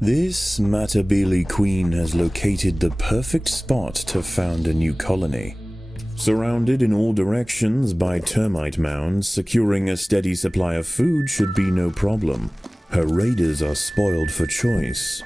This Matabele queen has located the perfect spot to found a new colony. Surrounded in all directions by termite mounds, securing a steady supply of food should be no problem. Her raiders are spoiled for choice.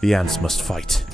The ants must fight.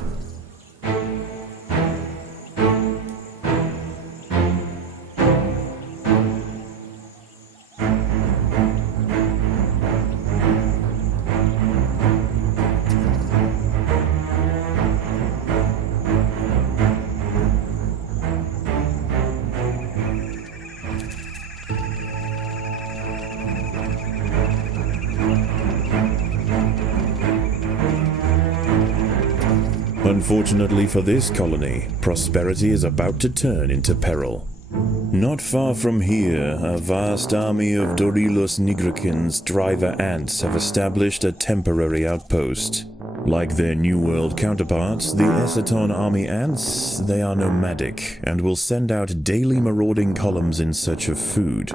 Unfortunately for this colony, prosperity is about to turn into peril. Not far from here, a vast army of Dorilus nigricans driver ants have established a temporary outpost. Like their New World counterparts, the Essaton army ants, they are nomadic and will send out daily marauding columns in search of food.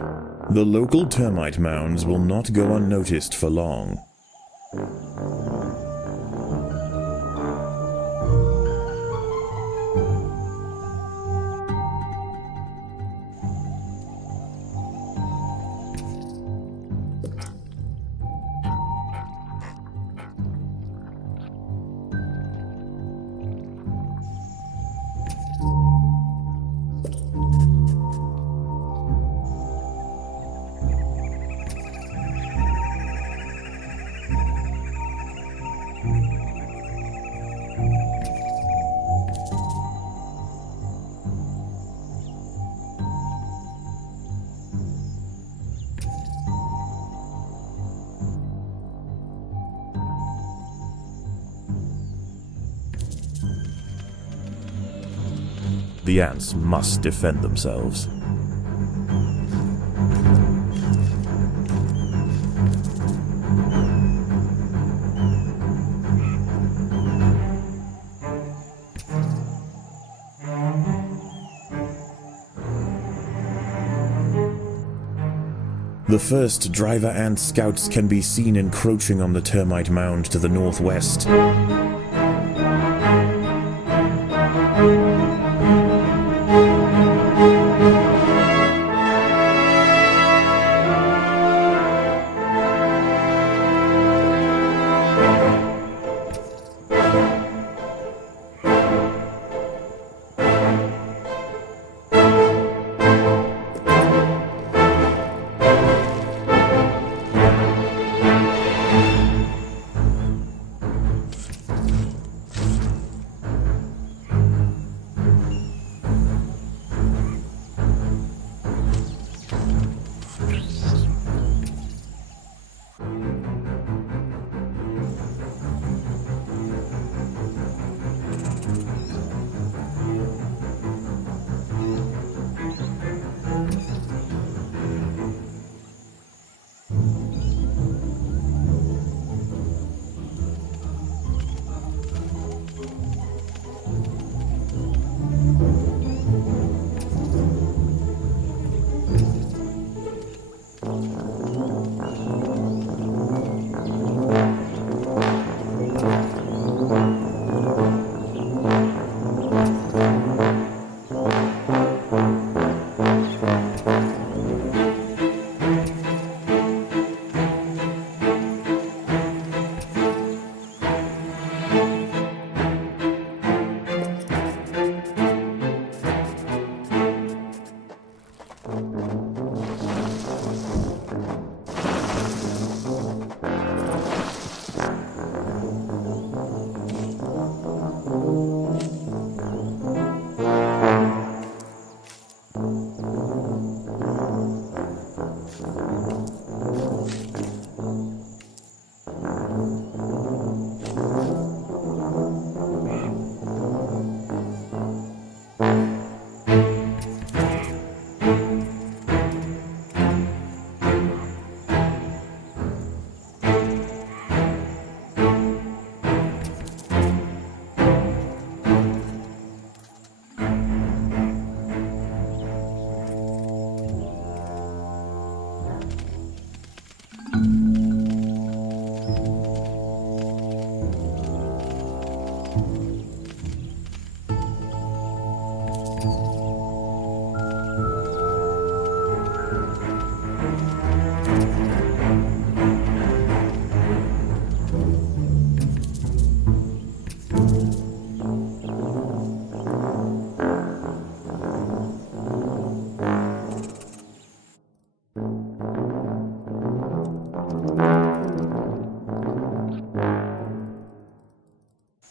The local termite mounds will not go unnoticed for long. The ants must defend themselves. The first driver ant scouts can be seen encroaching on the termite mound to the northwest.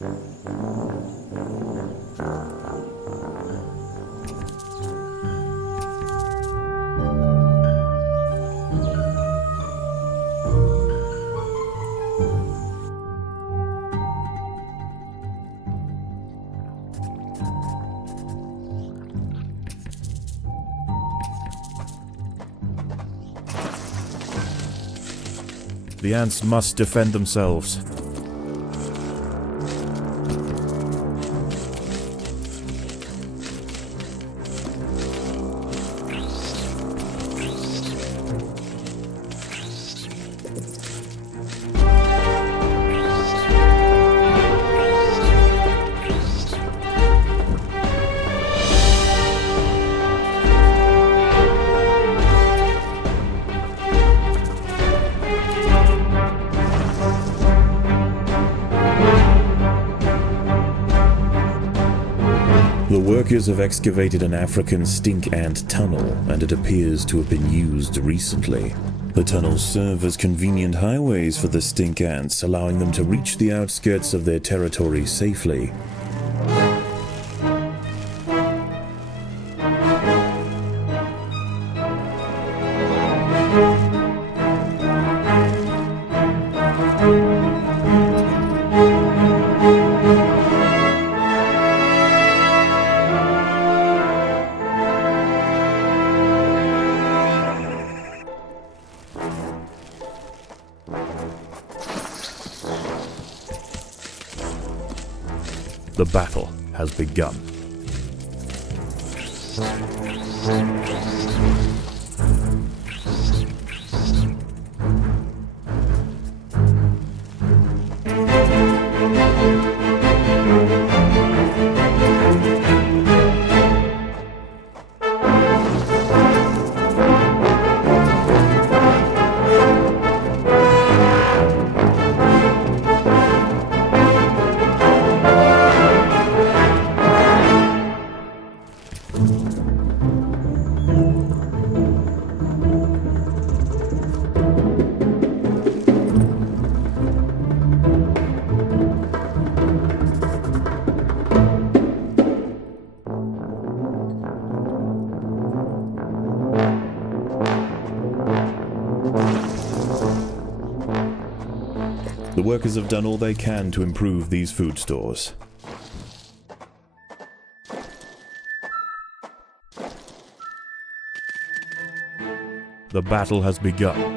The ants must defend themselves. The workers have excavated an African stink ant tunnel, and it appears to have been used recently. The tunnels serve as convenient highways for the stink ants, allowing them to reach the outskirts of their territory safely. The battle has begun. The workers have done all they can to improve these food stores. The battle has begun.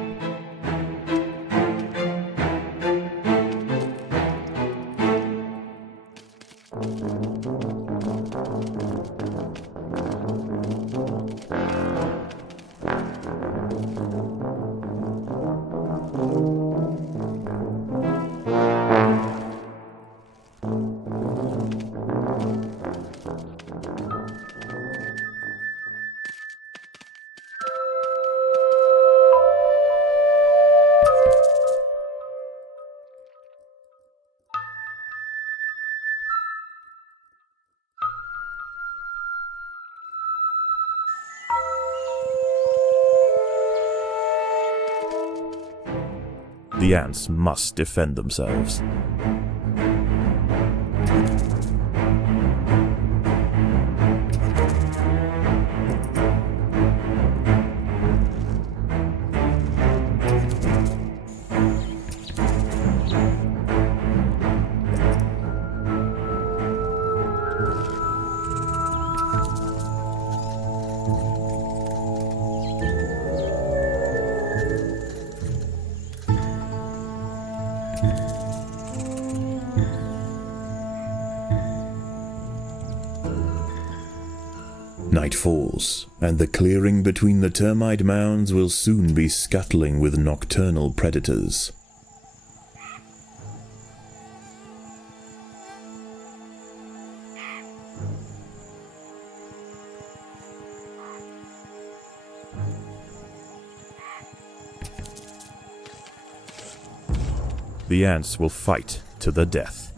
The ants must defend themselves. Night falls, and the clearing between the termite mounds will soon be scuttling with nocturnal predators. The ants will fight to the death.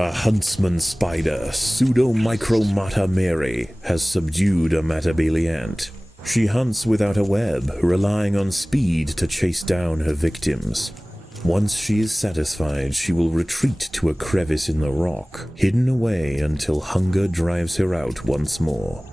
A huntsman spider, Pseudomicromata mary, has subdued a Matabele ant. She hunts without a web, relying on speed to chase down her victims. Once she is satisfied, she will retreat to a crevice in the rock, hidden away until hunger drives her out once more.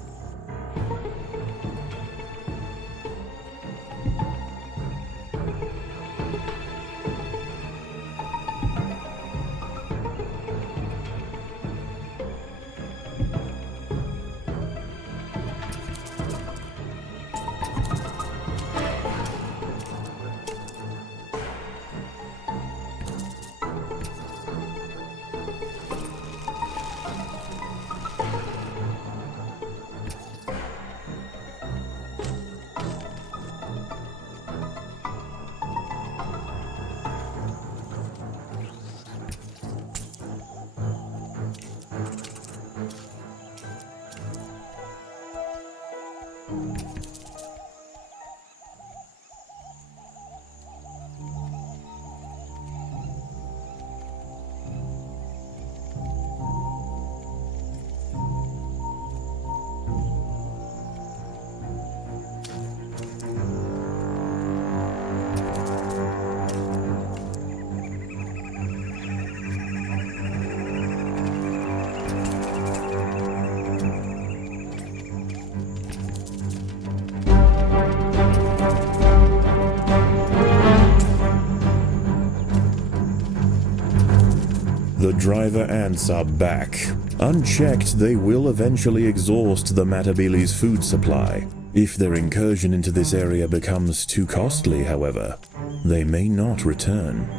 The driver ants are back. Unchecked, they will eventually exhaust the Matabele's food supply. If their incursion into this area becomes too costly, however, they may not return.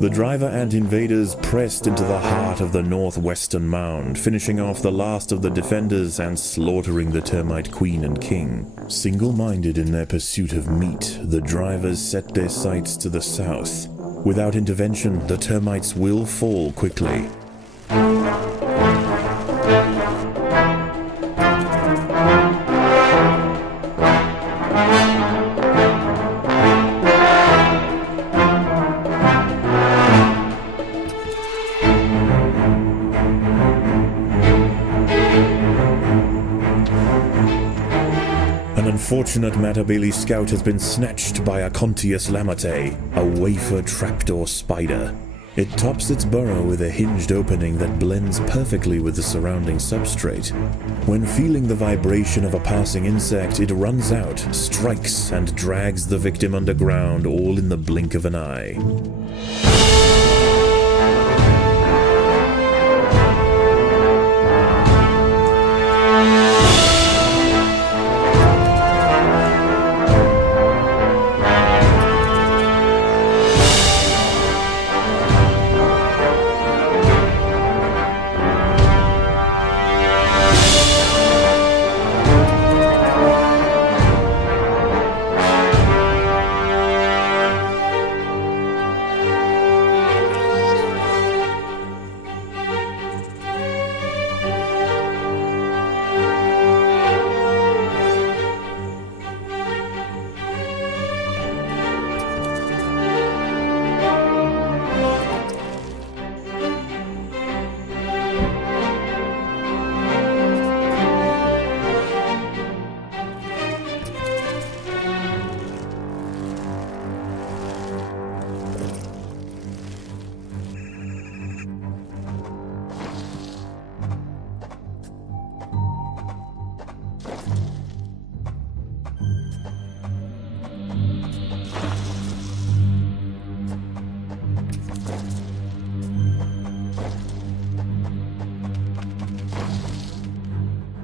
The driver ant invaders pressed into the heart of the northwestern mound, finishing off the last of the defenders and slaughtering the termite queen and king. Single-minded in their pursuit of meat, the drivers set their sights to the south. Without intervention, the termites will fall quickly. An unfortunate Matabele scout has been snatched by a Contius lamate, a wafer trapdoor spider. It tops its burrow with a hinged opening that blends perfectly with the surrounding substrate. When feeling the vibration of a passing insect, it runs out, strikes, and drags the victim underground, all in the blink of an eye.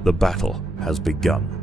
The battle has begun.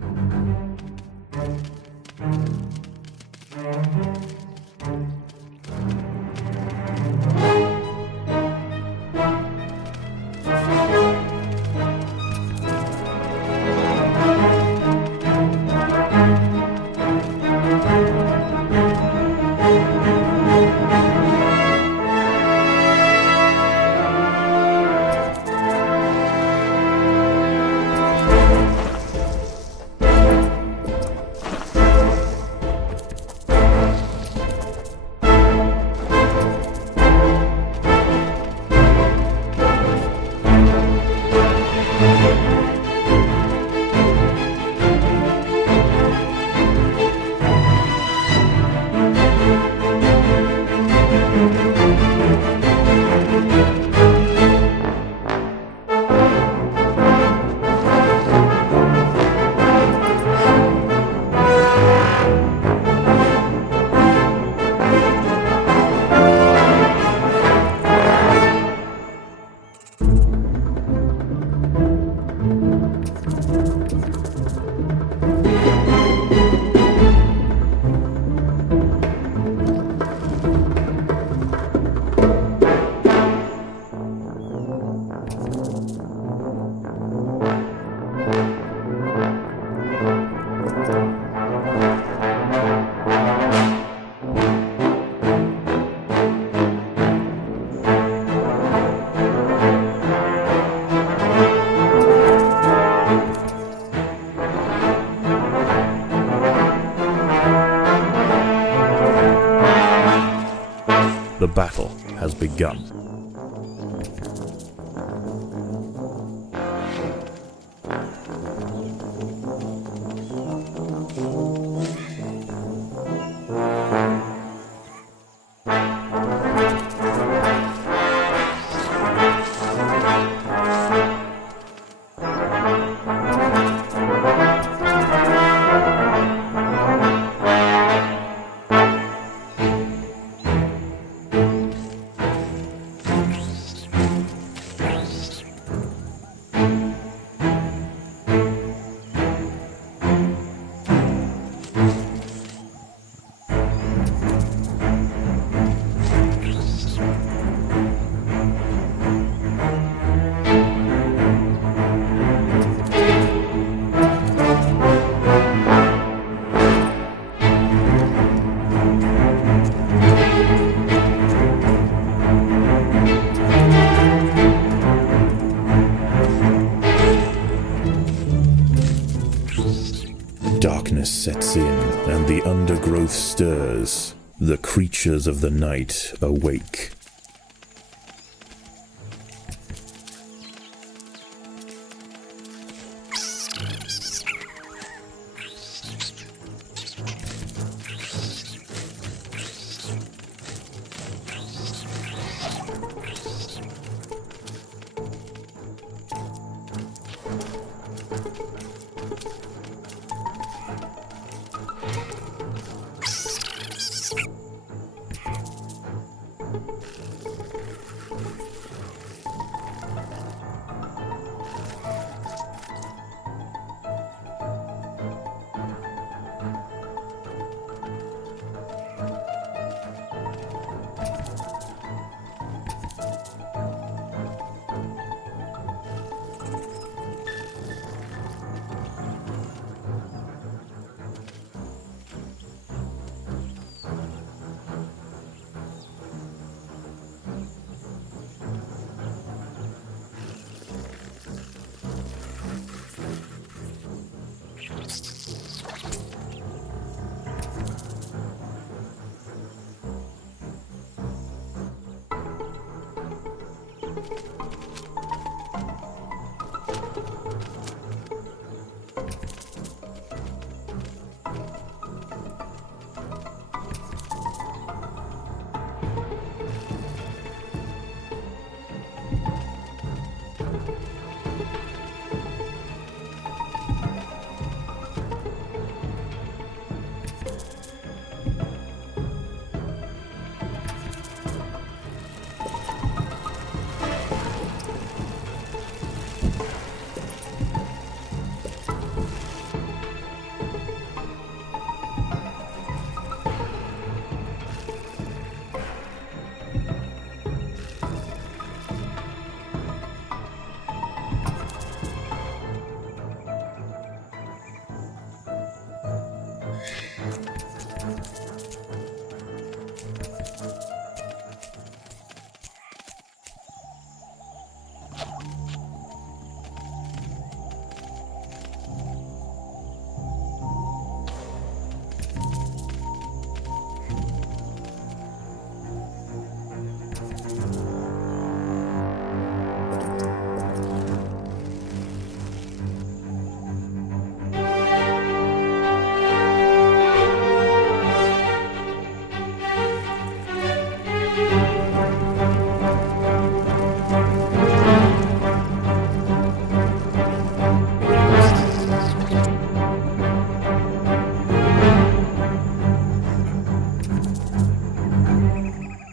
The battle has begun. Darkness sets in, and the undergrowth stirs. The creatures of the night awake.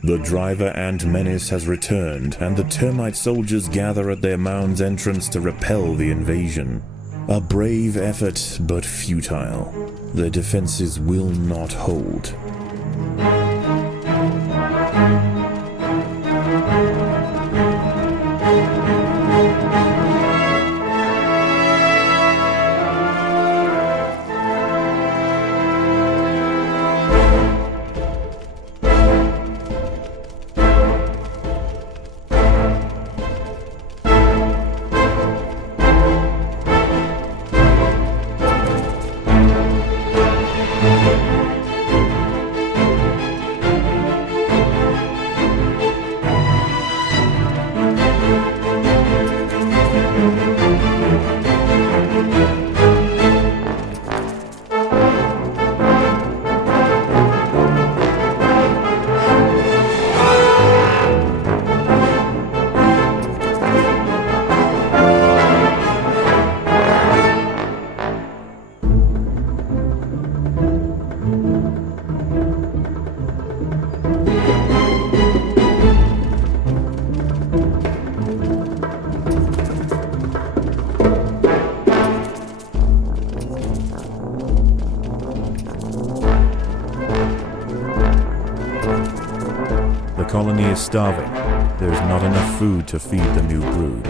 The driver ant menace has returned, and the termite soldiers gather at their mound's entrance to repel the invasion. A brave effort, but futile. Their defenses will not hold. The colony is starving. There's not enough food to feed the new brood.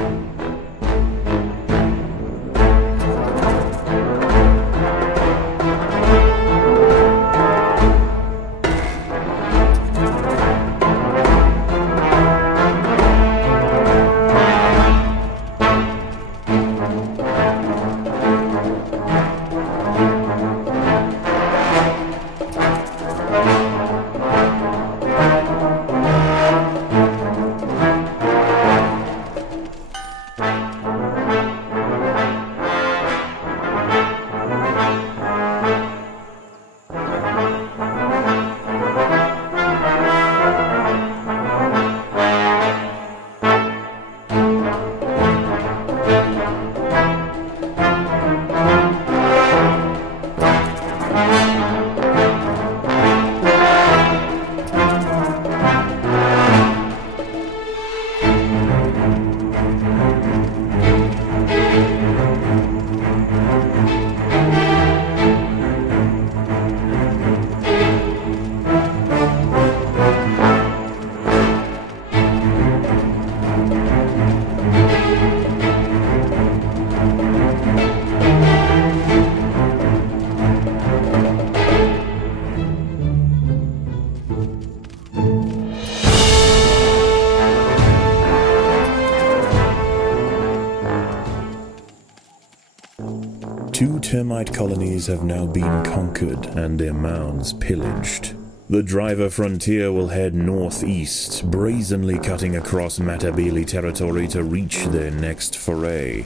Two termite colonies have now been conquered and their mounds pillaged. The driver frontier will head northeast, brazenly cutting across Matabele territory to reach their next foray.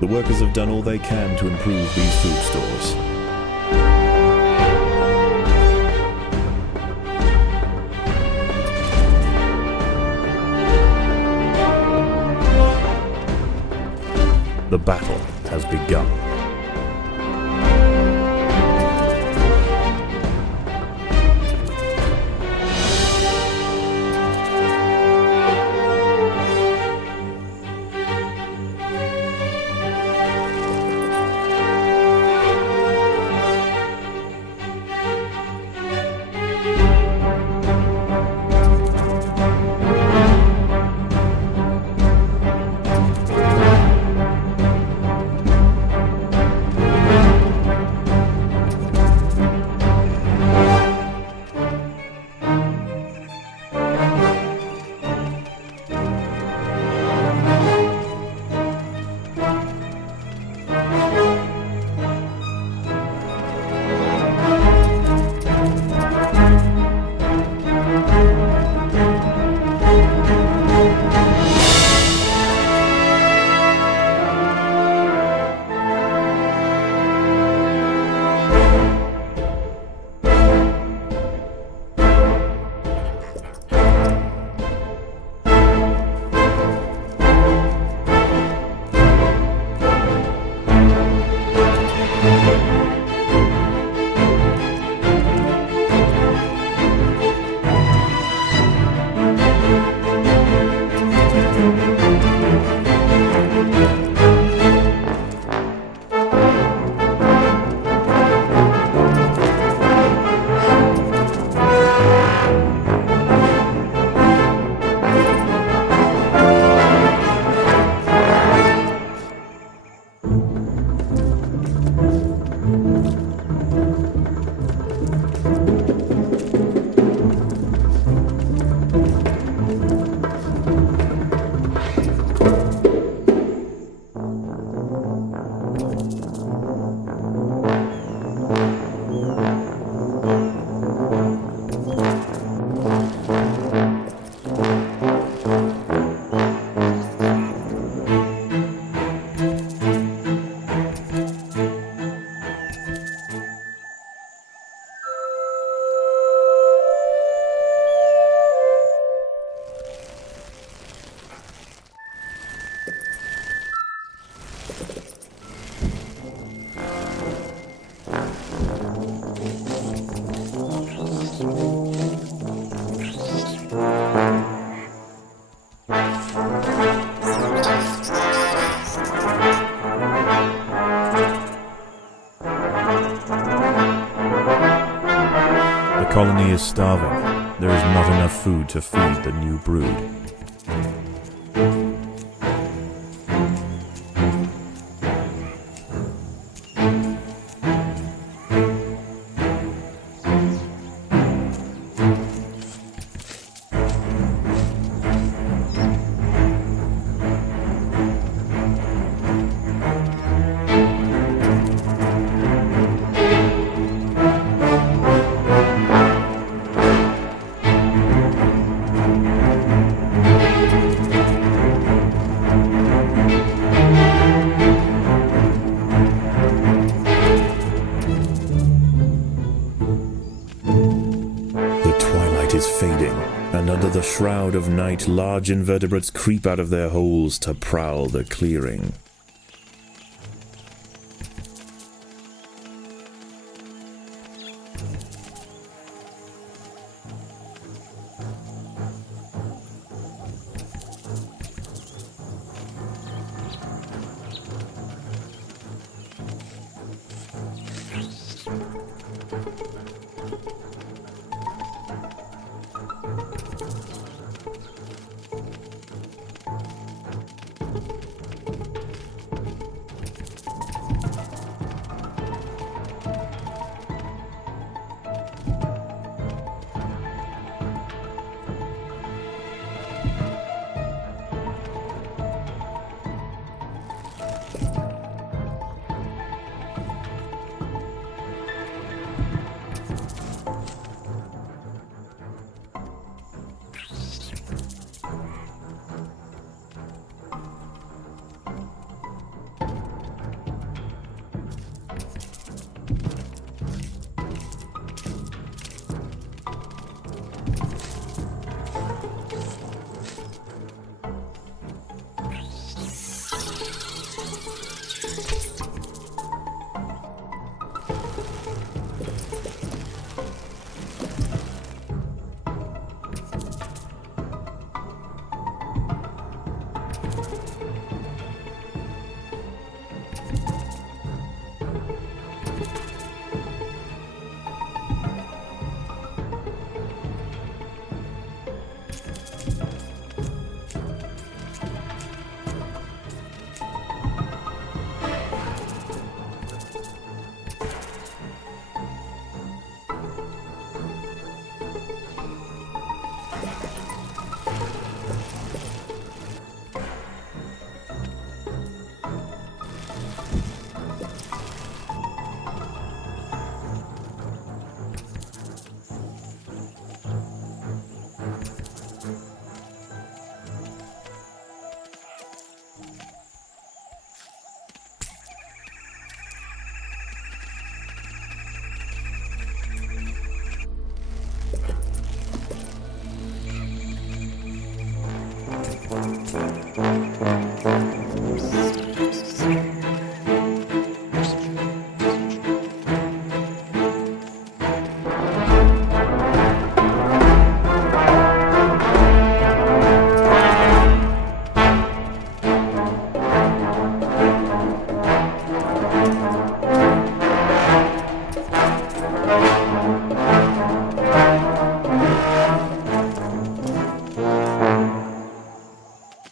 The workers have done all they can to improve these food stores. The battle has begun. colony is starving. There is not enough food to feed the new brood. Is fading, and under the shroud of night large invertebrates creep out of their holes to prowl the clearing.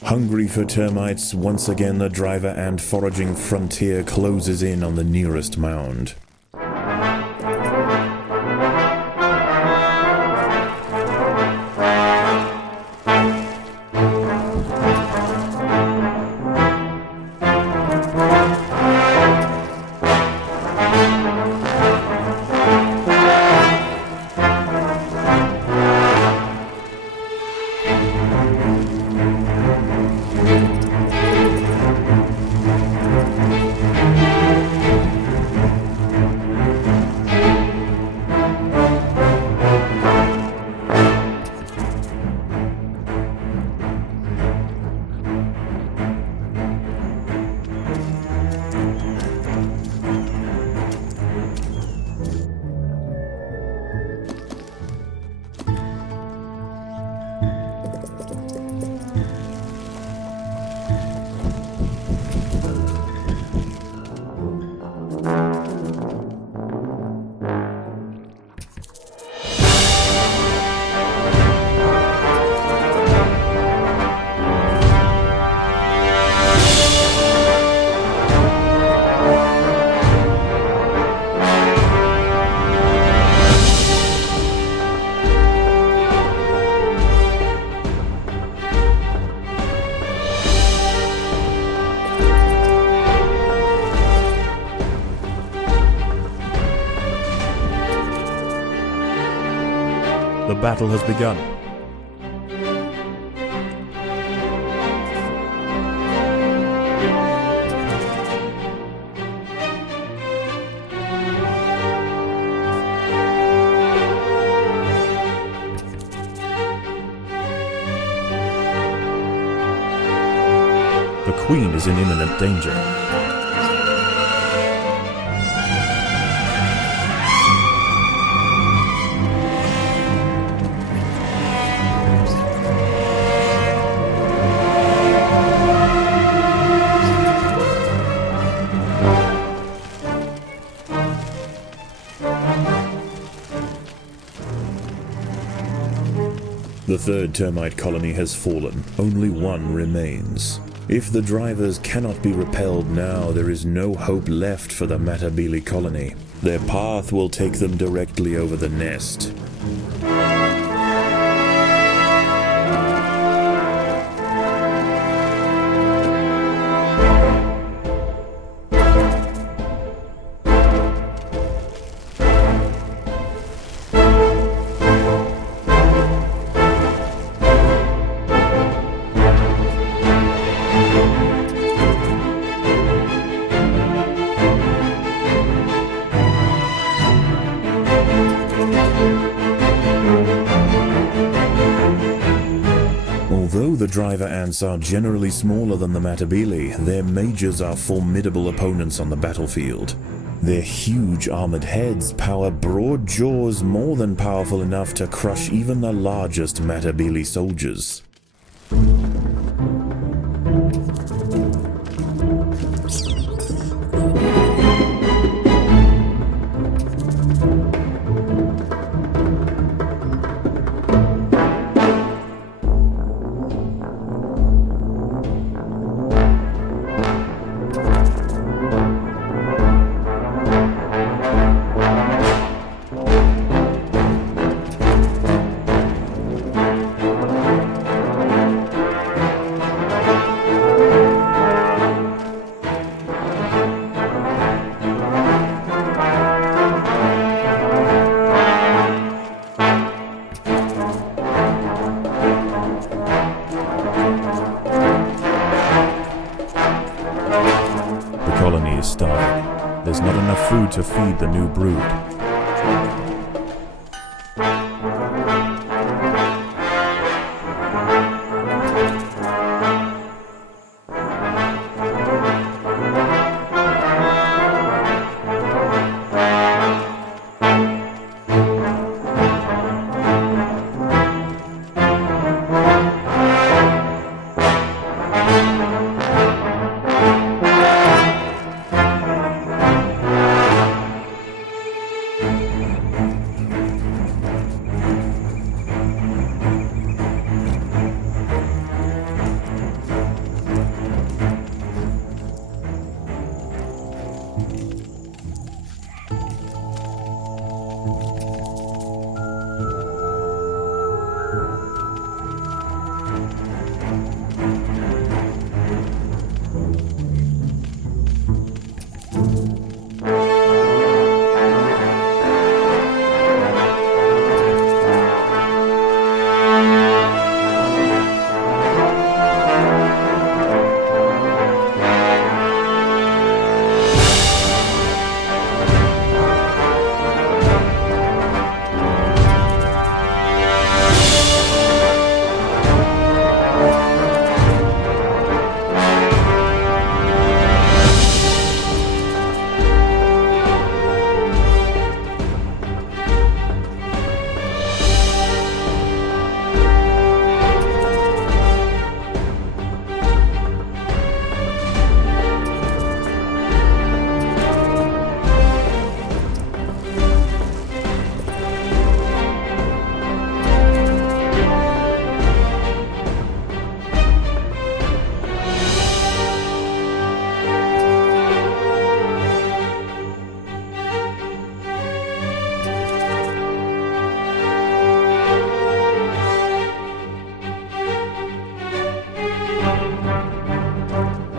Hungry for termites, once again the driver and foraging frontier closes in on the nearest mound. The battle has begun. The Queen is in imminent danger. The third termite colony has fallen. Only one remains. If the drivers cannot be repelled now, there is no hope left for the Matabele colony. Their path will take them directly over the nest. Although the driver ants are generally smaller than the Matabele, their majors are formidable opponents on the battlefield. Their huge armored heads power broad jaws more than powerful enough to crush even the largest Matabele soldiers. The colony is starving. There's not enough food to feed the new brood.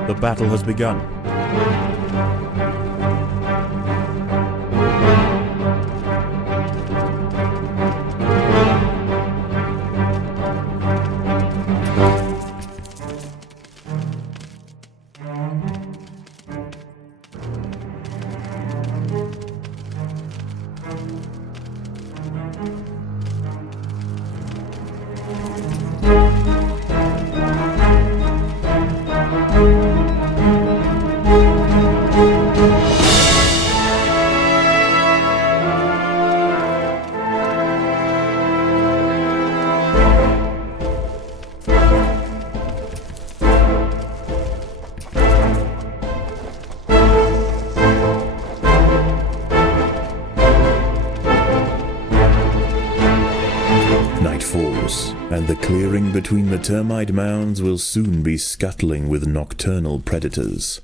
The battle has begun. close, and the clearing between the termite mounds will soon be scuttling with nocturnal predators.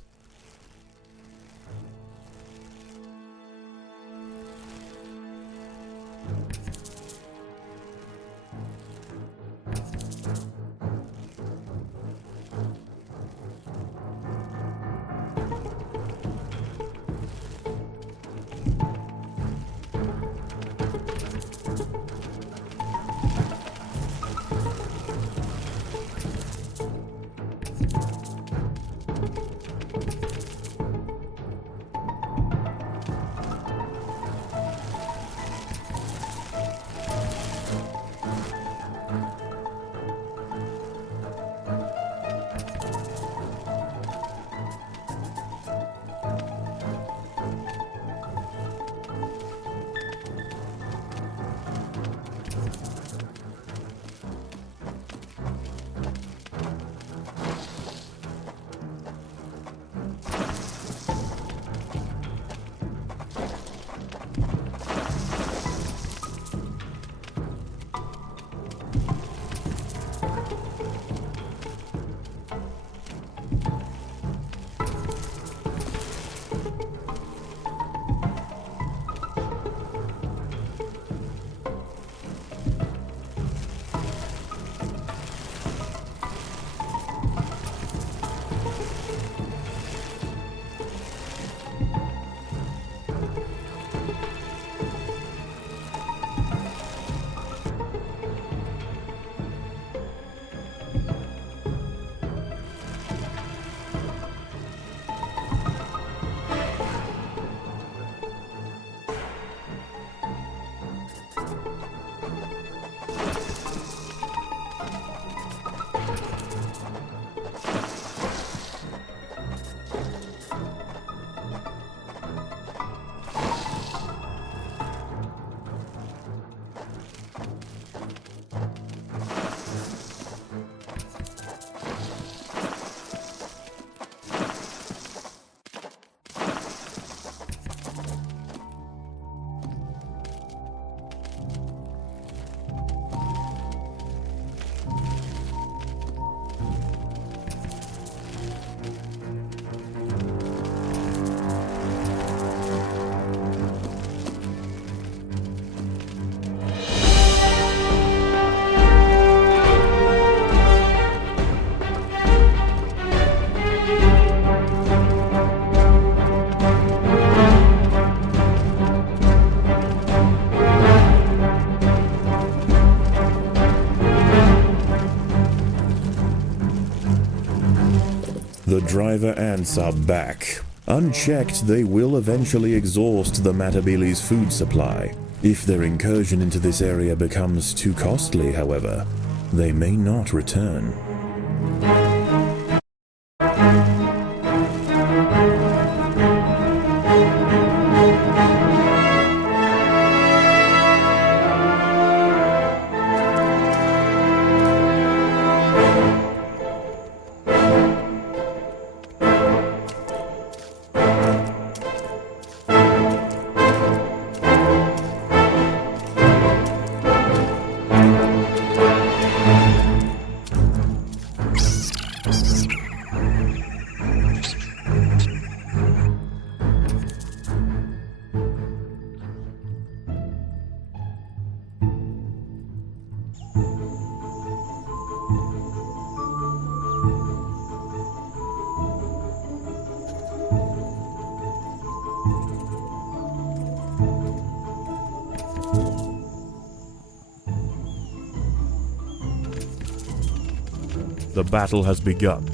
The driver ants are back. Unchecked, they will eventually exhaust the Matabele's food supply. If their incursion into this area becomes too costly, however, they may not return. The battle has begun.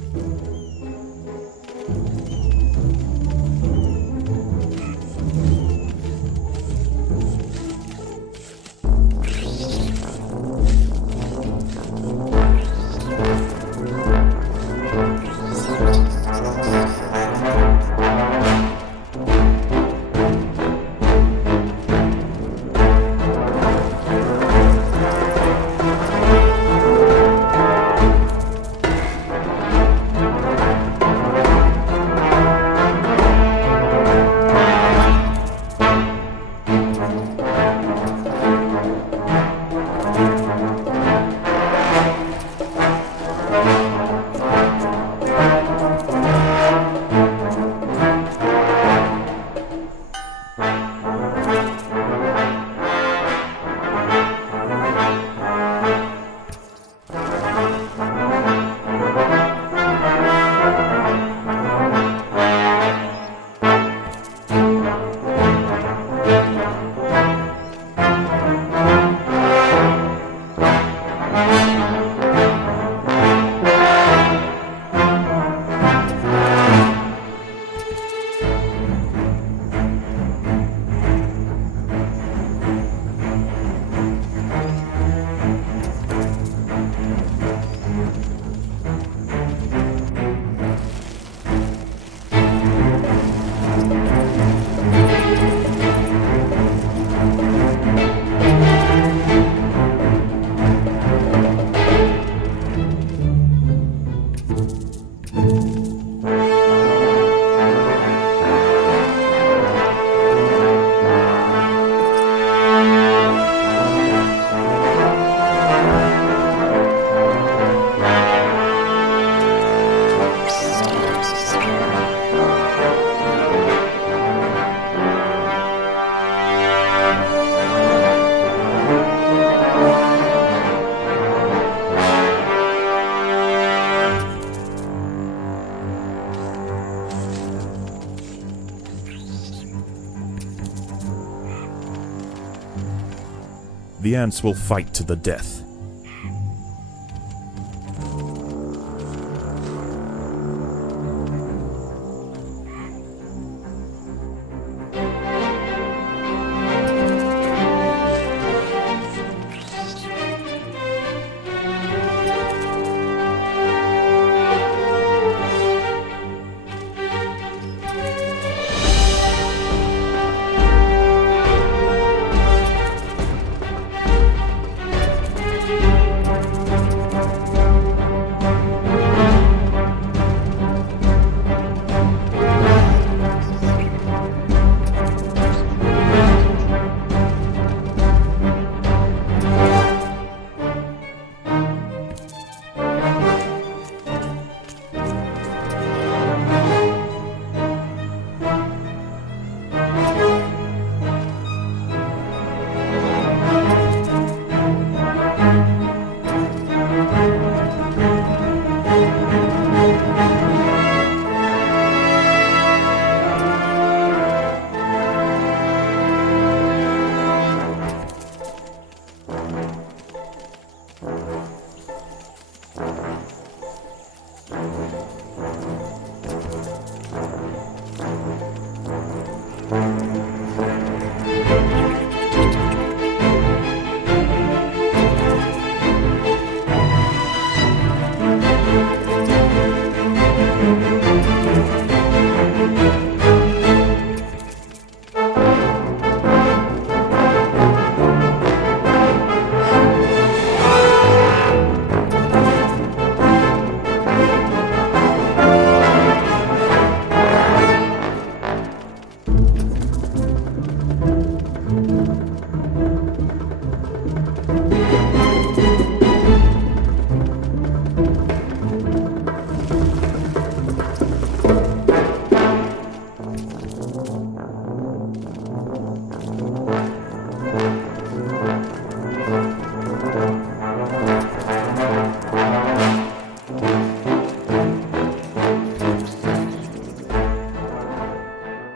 The ants will fight to the death.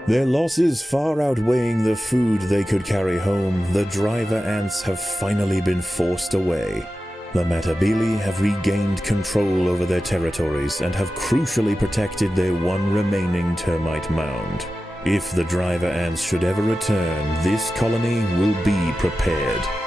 Their losses far outweighing the food they could carry home, the driver ants have finally been forced away. The Matabele have regained control over their territories and have crucially protected their one remaining termite mound. If the driver ants should ever return, this colony will be prepared.